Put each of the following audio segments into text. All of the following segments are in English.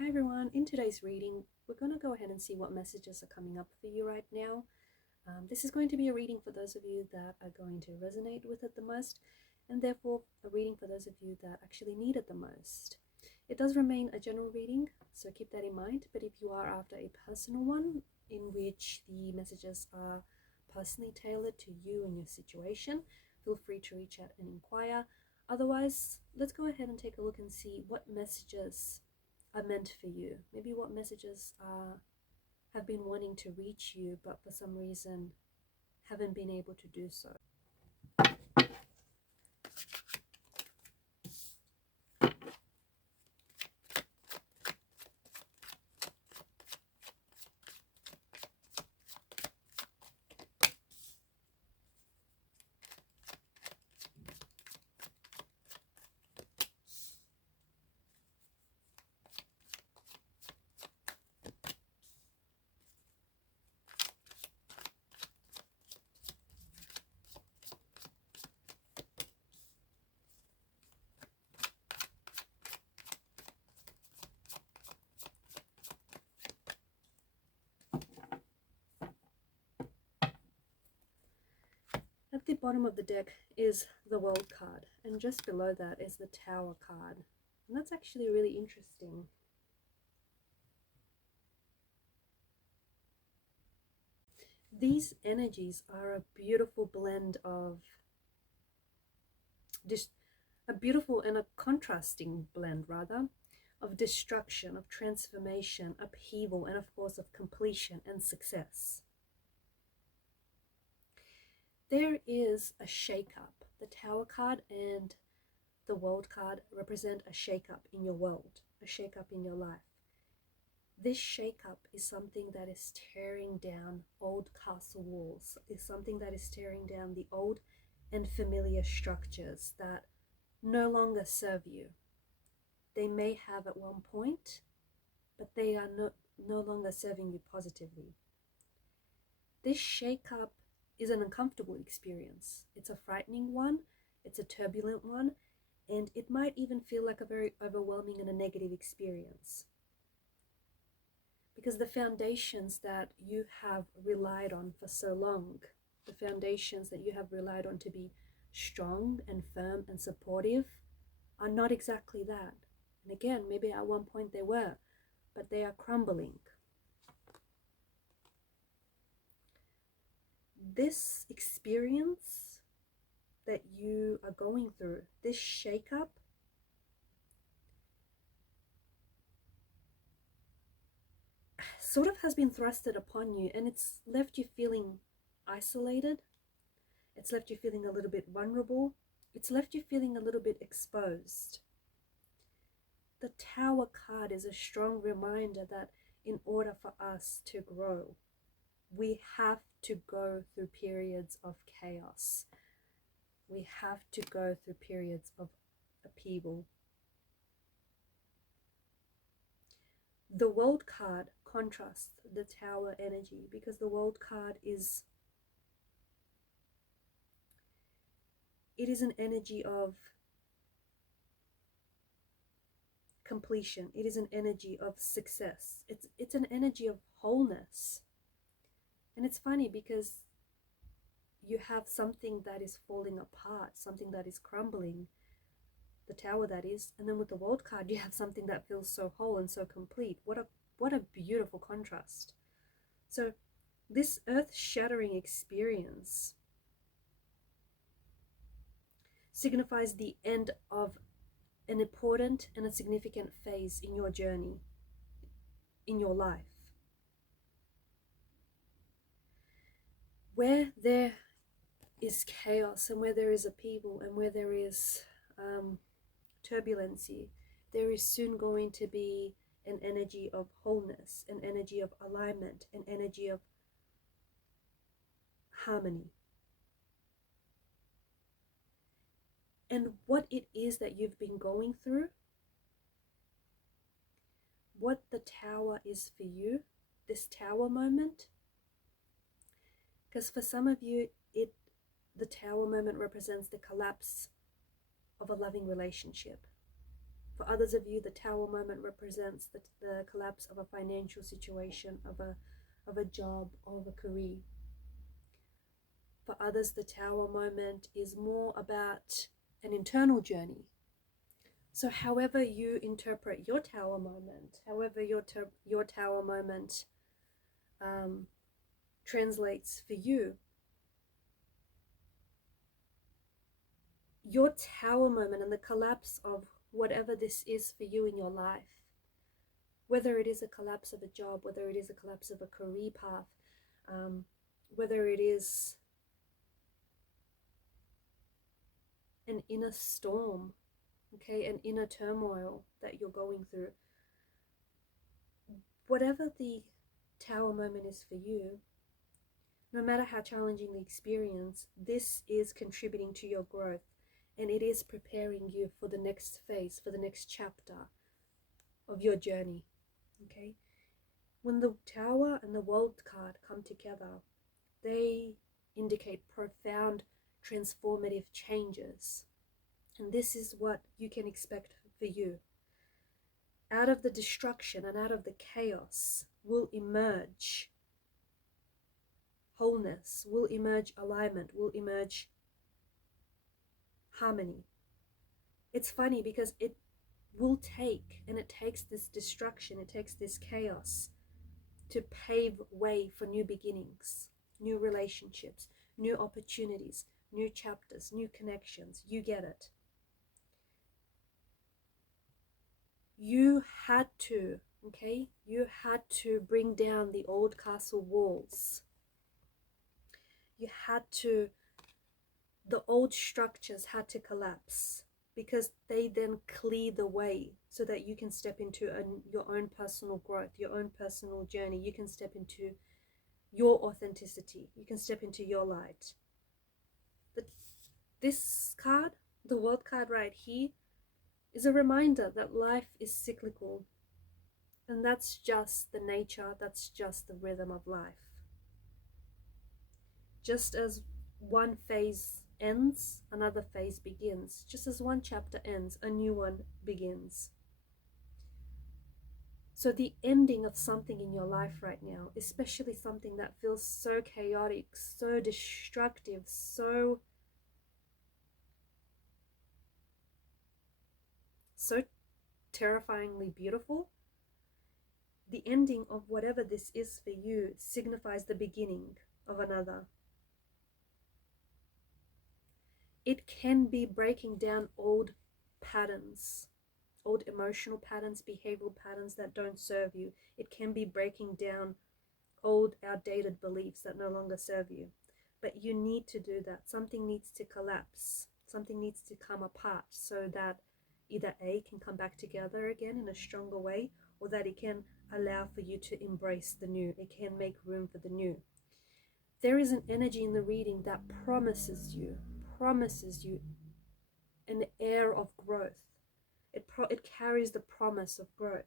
Hi everyone, in today's reading, we're going to go ahead and see what messages are coming up for you right now. This is going to be a reading for those of you that are going to resonate with it the most, and therefore a reading for those of you that actually need it the most. It does remain a general reading, so keep that in mind, but if you are after a personal one, in which the messages are personally tailored to you and your situation, feel free to reach out and inquire. Otherwise, let's go ahead and take a look and see what messages are meant for you. Maybe what messages have been wanting to reach you, but for some reason haven't been able to do so. At the bottom of the deck is the World card, and just below that is the Tower card. And that's actually really interesting. These energies are a beautiful blend of a beautiful and a contrasting blend, rather, of destruction, of transformation, upheaval, and of course of completion and success. There is a shake-up. The Tower card and the World card represent a shake-up in your world, a shake-up in your life. This shake-up is something that is tearing down old castle walls, is something that is tearing down the old and familiar structures that no longer serve you. They may have at one point, but they are no longer serving you positively. This shake-up is an uncomfortable experience. It's a frightening one, it's a turbulent one, and it might even feel like a very overwhelming and a negative experience. Because the foundations that you have relied on for so long, the foundations that you have relied on to be strong and firm and supportive, are not exactly that. And again, maybe at one point they were, but they are crumbling. This experience that you are going through, this shake-up, sort of has been thrusted upon you, and it's left you feeling isolated. It's left you feeling a little bit vulnerable. It's left you feeling a little bit exposed. The Tower card is a strong reminder that in order for us to grow, we have to go through periods of chaos. We have to go through periods of upheaval. The World card contrasts the Tower energy because the World card is an energy of completion. It is an energy of success. It's an energy of wholeness. And it's funny because you have something that is falling apart, something that is crumbling, the Tower that is, and then with the World card you have something that feels so whole and so complete. What a beautiful contrast. So this earth-shattering experience signifies the end of an important and a significant phase in your journey, in your life. Where there is chaos and where there is upheaval and where there is turbulency, there is soon going to be an energy of wholeness, an energy of alignment, an energy of harmony. And what it is that you've been going through, what the Tower is for you, this Tower moment, because for some of you, the Tower moment represents the collapse of a loving relationship. For others of you, the Tower moment represents the collapse of a financial situation, of a job, or of a career. For others, the Tower moment is more about an internal journey. So however you interpret your Tower moment, however your Tower moment translates for you, your Tower moment and the collapse of whatever this is for you in your life, whether it is a collapse of a job, whether it is a collapse of a career path, whether it is an inner storm, okay, an inner turmoil that you're going through, whatever the Tower moment is for you, no matter how challenging the experience, this is contributing to your growth, and it is preparing you for the next phase, for the next chapter of your journey, okay? When the Tower and the World card come together, they indicate profound transformative changes, and this is what you can expect for you. Out of the destruction and out of the chaos will emerge wholeness, will emerge alignment, will emerge harmony. It's funny because it will take, and it takes this destruction, it takes this chaos to pave way for new beginnings, new relationships, new opportunities, new chapters, new connections. You get it. You had to, okay? You had to bring down the old castle walls. You had to, the old structures had to collapse, because they then clear the way so that you can step into your own personal growth, your own personal journey. You can step into your authenticity. You can step into your light. This card, the World card right here, is a reminder that life is cyclical. And that's just the nature, that's just the rhythm of life. Just as one phase ends, another phase begins. Just as one chapter ends, a new one begins. So the ending of something in your life right now, especially something that feels so chaotic, so destructive, so terrifyingly beautiful, the ending of whatever this is for you signifies the beginning of another. It can be breaking down old patterns, old emotional patterns, behavioral patterns that don't serve you. It can be breaking down old, outdated beliefs that no longer serve you. But you need to do that. Something needs to collapse. Something needs to come apart so that either A, can come back together again in a stronger way, or that it can allow for you to embrace the new. It can make room for the new. There is an energy in the reading that promises you an air of growth. It carries the promise of growth.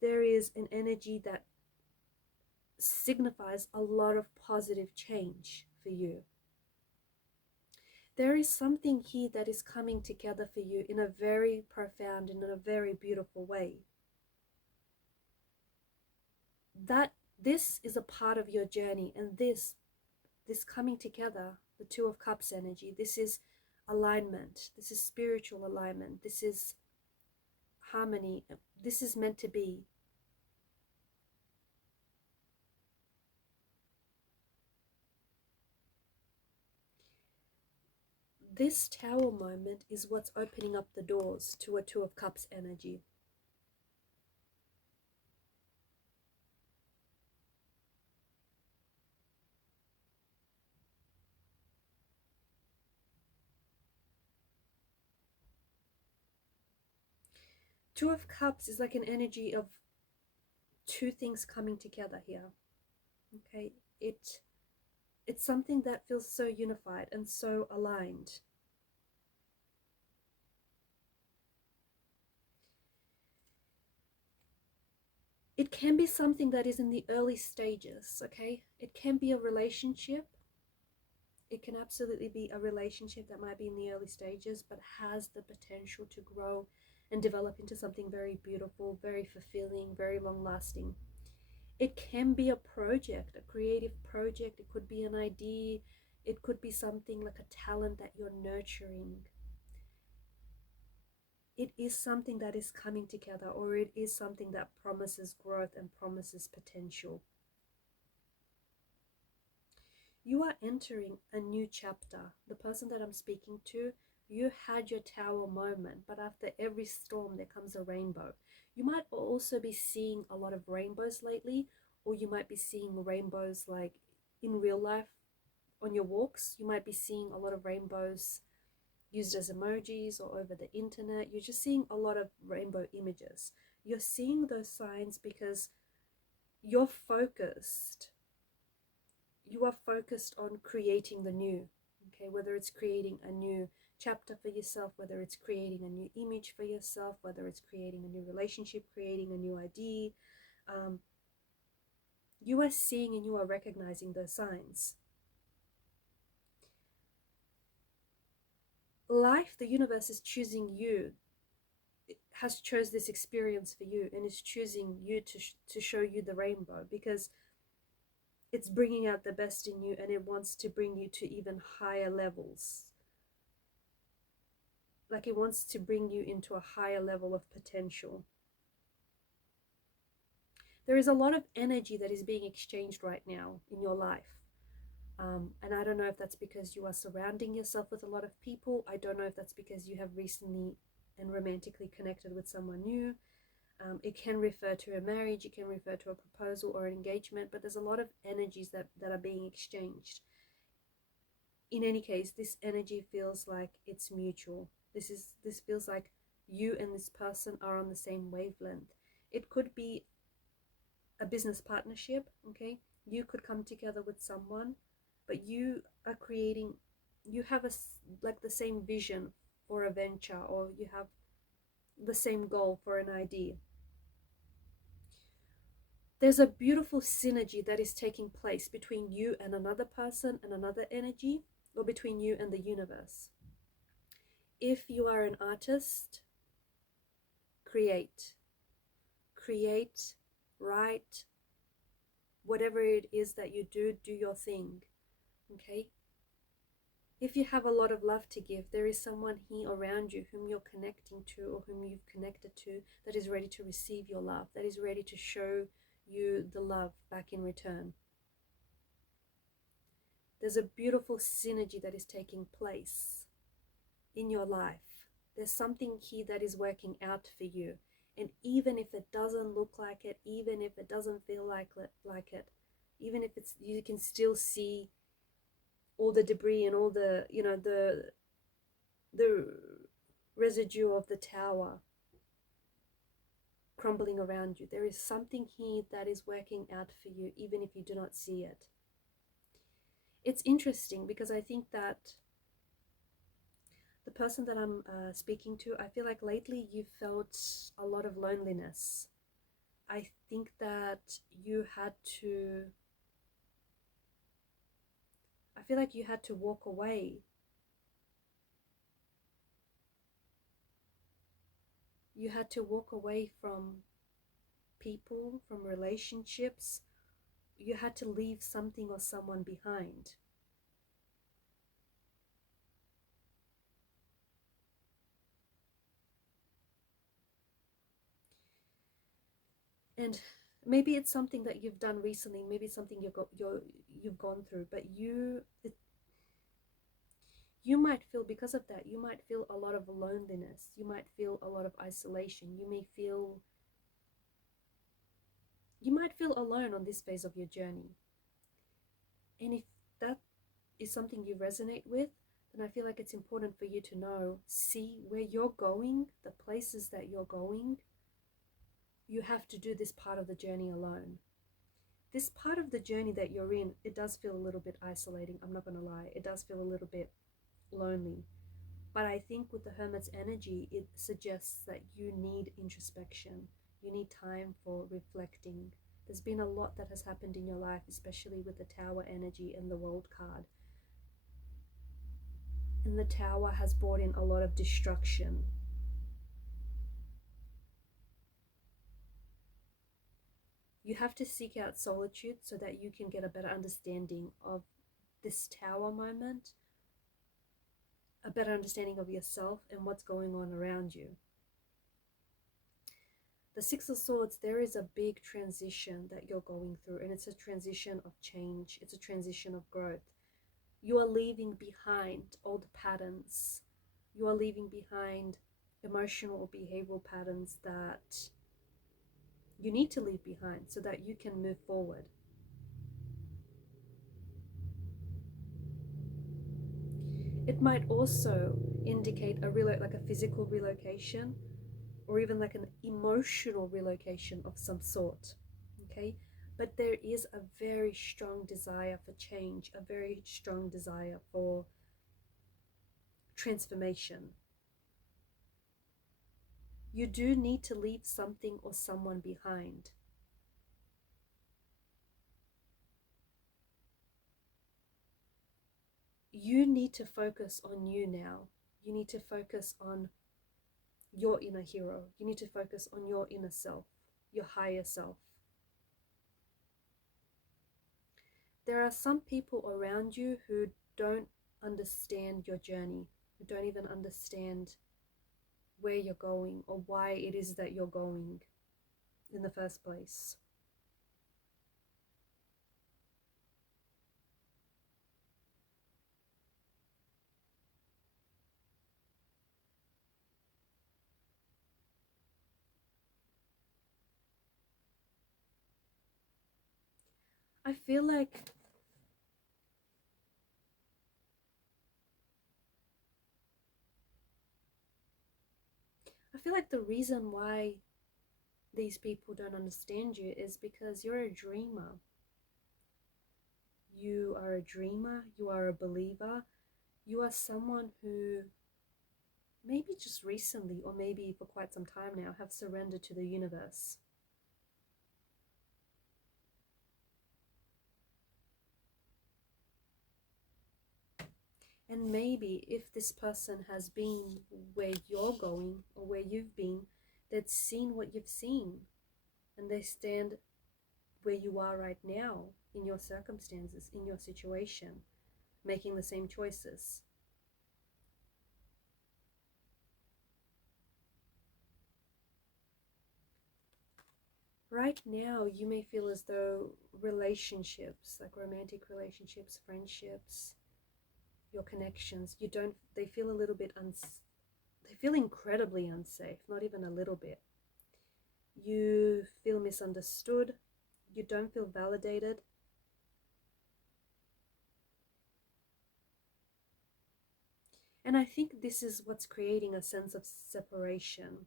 There is an energy that signifies a lot of positive change for you. There is something here that is coming together for you in a very profound and in a very beautiful way. That this is a part of your journey, and this coming together, the Two of Cups energy, this is alignment, this is spiritual alignment, this is harmony, this is meant to be. This Tower moment is what's opening up the doors to a Two of Cups energy. Two of Cups is like an energy of two things coming together here. Okay, it's something that feels so unified and so aligned. It can be something that is in the early stages, okay? It can be a relationship. It can absolutely be a relationship that might be in the early stages, but has the potential to grow and develop into something very beautiful, very fulfilling, very long lasting. It can be a project, a creative project. It could be an idea. It could be something like a talent that you're nurturing. It is something that is coming together, or it is something that promises growth and promises potential. You are entering a new chapter. The person that I'm speaking to, you had your tower moment, but after every storm, there comes a rainbow. You might also be seeing a lot of rainbows lately, or you might be seeing rainbows like in real life on your walks. You might be seeing a lot of rainbows used as emojis or over the internet. You're just seeing a lot of rainbow images. You're seeing those signs because you're focused. You are focused on creating the new, okay? Whether it's creating a new chapter for yourself, whether it's creating a new image for yourself, whether it's creating a new relationship, creating a new idea. You are seeing and you are recognizing those signs. Life, the universe is choosing you. It has chose this experience for you, and is choosing you to show you the rainbow, because it's bringing out the best in you, and it wants to bring you to even higher levels. Like it wants to bring you into a higher level of potential. There is a lot of energy that is being exchanged right now in your life. And I don't know if that's because you are surrounding yourself with a lot of people. I don't know if that's because you have recently and romantically connected with someone new. It can refer to a marriage, it can refer to a proposal or an engagement, but there's a lot of energies that are being exchanged. In any case, this energy feels like it's mutual. This feels like you and this person are on the same wavelength. It could be a business partnership, okay? You could come together with someone, but you are creating, you have like the same vision for a venture, or you have the same goal for an idea. There's a beautiful synergy that is taking place between you and another person and another energy, or between you and the universe. If you are an artist, create, write, whatever it is that you do, do your thing, okay? If you have a lot of love to give, there is someone here around you whom you're connecting to, or whom you've connected to, that is ready to receive your love, that is ready to show you the love back in return. There's a beautiful synergy that is taking place in your life. There's something here that is working out for you. And even if it doesn't look like it, even if it doesn't feel like it, even if it's, you can still see all the debris and all the, you know, the residue of the tower crumbling around you. There is something here that is working out for you, even if you do not see it. It's interesting because I think that the person that I'm speaking to, I feel like lately you felt a lot of loneliness. I think that you had to, I feel like you had to walk away. You had to walk away from people, from relationships. You had to leave something or someone behind. And maybe it's something that you've done recently, maybe it's something you've gone through, but you might feel, because of that, you might feel a lot of loneliness, you might feel a lot of isolation, you might feel alone on this phase of your journey. And if that is something you resonate with, then I feel like it's important for you to know, see where you're going, the places that you're going. You have to do this part of the journey alone. This part of the journey that you're in, it does feel a little bit isolating, I'm not going to lie. It does feel a little bit lonely. But I think with the Hermit's energy, it suggests that you need introspection. You need time for reflecting. There's been a lot that has happened in your life, especially with the Tower energy and the World card. And the Tower has brought in a lot of destruction. You have to seek out solitude so that you can get a better understanding of this tower moment, a better understanding of yourself and what's going on around you. The Six of Swords, there is a big transition that you're going through, and it's a transition of change. It's a transition of growth. You are leaving behind old patterns. You are leaving behind emotional or behavioral patterns that you need to leave behind so that you can move forward. It might also indicate like a physical relocation, or even like an emotional relocation of some sort, okay? But there is a very strong desire for change, a very strong desire for transformation. You do need to leave something or someone behind. You need to focus on you now. You need to focus on your inner hero. You need to focus on your inner self, your higher self. There are some people around you who don't understand your journey, who don't even understand where you're going or why it is that you're going in the first place. I feel like the reason why these people don't understand you is because you're a dreamer. You are a dreamer, you are a believer, you are someone who maybe just recently, or maybe for quite some time now, have surrendered to the universe. And maybe if this person has been where you're going or where you've been, they've seen what you've seen, and they stand where you are right now in your circumstances, in your situation, making the same choices. Right now, you may feel as though relationships, like romantic relationships, friendships, your connections, they feel a little bit they feel incredibly unsafe, not even a little bit. You feel misunderstood, you don't feel validated. And I think this is what's creating a sense of separation.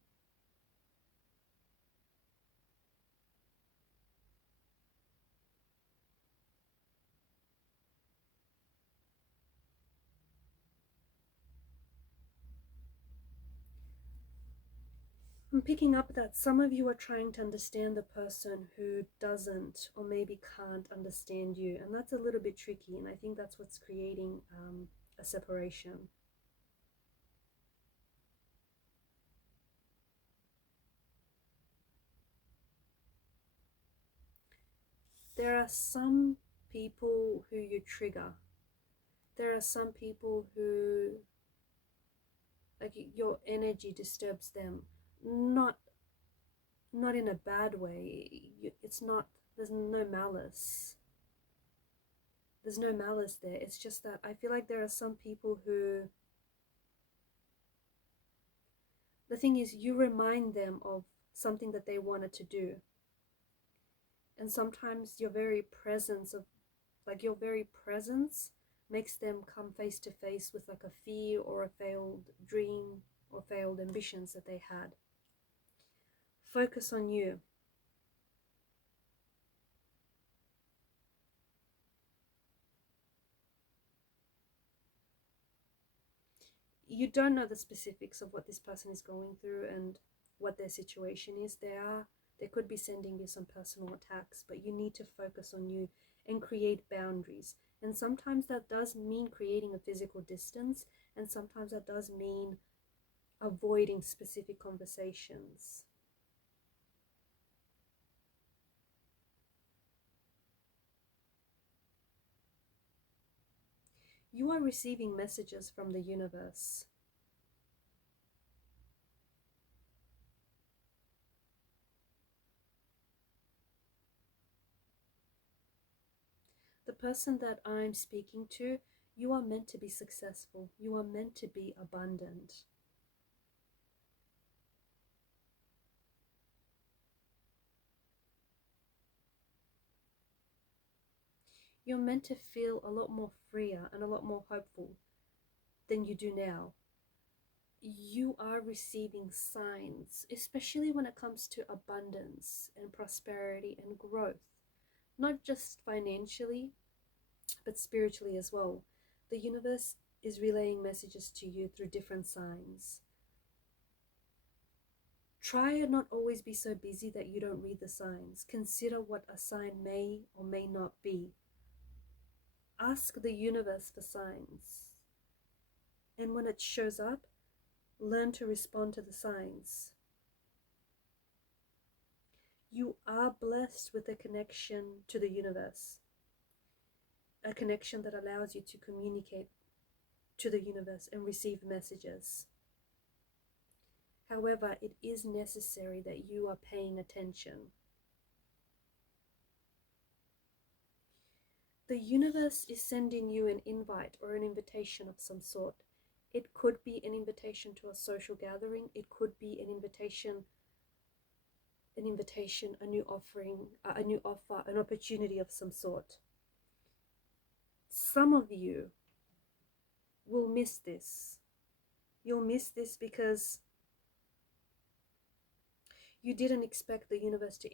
I'm picking up that some of you are trying to understand the person who doesn't or maybe can't understand you, and that's a little bit tricky, and I think that's what's creating a separation. There are some people who you trigger. There are some people who, like, your energy disturbs them, not in a bad way. It's not, there's no malice. There's no malice there. It's just that I feel like there are some people who, the thing is, you remind them of something that they wanted to do. And sometimes your very presence makes them come face to face with like a fear or a failed dream or failed ambitions that they had. Focus on you. You don't know the specifics of what this person is going through and what their situation is. They could be sending you some personal attacks, but you need to focus on you and create boundaries. And sometimes that does mean creating a physical distance, and sometimes that does mean avoiding specific conversations. You are receiving messages from the universe. The person that I'm speaking to, you are meant to be successful. You are meant to be abundant. You're meant to feel a lot more freer and a lot more hopeful than you do now. You are receiving signs, especially when it comes to abundance and prosperity and growth, not just financially, but spiritually as well. The universe is relaying messages to you through different signs. Try and not always be so busy that you don't read the signs. Consider what a sign may or may not be. Ask the universe for signs. And when it shows up, learn to respond to the signs. You are blessed with a connection to the universe, a connection that allows you to communicate to the universe and receive messages. However, it is necessary that you are paying attention. The universe is sending you an invite or an invitation of some sort. It could be an invitation to a social gathering. It could be an invitation, a new offering, a new offer, an opportunity of some sort. Some of you will miss this. You'll miss this because you didn't expect the universe to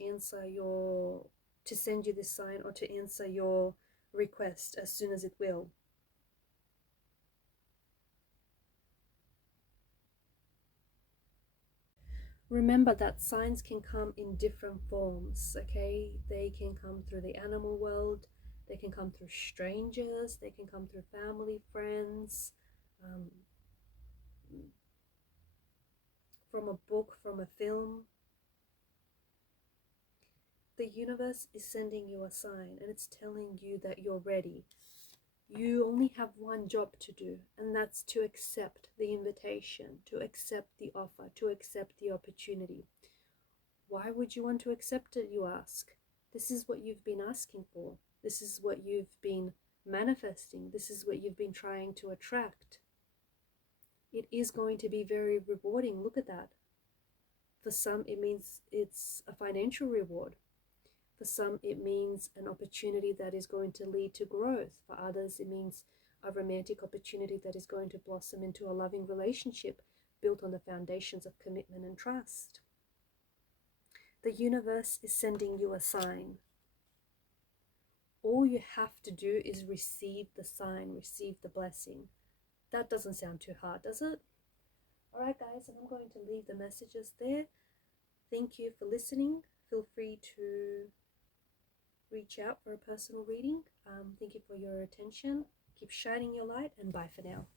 send you this sign or to answer your request as soon as it will. Remember that signs can come in different forms, okay? They can come through the animal world, they can come through strangers, they can come through family, friends, from a book, from a film. The universe is sending you a sign and it's telling you that you're ready. You only have one job to do, and that's to accept the invitation, to accept the offer, to accept the opportunity. Why would you want to accept it, you ask? This is what you've been asking for. This is what you've been manifesting. This is what you've been trying to attract. It is going to be very rewarding. Look at that. For some, it means it's a financial reward. For some, it means an opportunity that is going to lead to growth. For others, it means a romantic opportunity that is going to blossom into a loving relationship built on the foundations of commitment and trust. The universe is sending you a sign. All you have to do is receive the sign, receive the blessing. That doesn't sound too hard, does it? All right, guys, and I'm going to leave the messages there. Thank you for listening. Feel free to reach out for a personal reading. Thank you for your attention. Keep shining your light, and bye for now.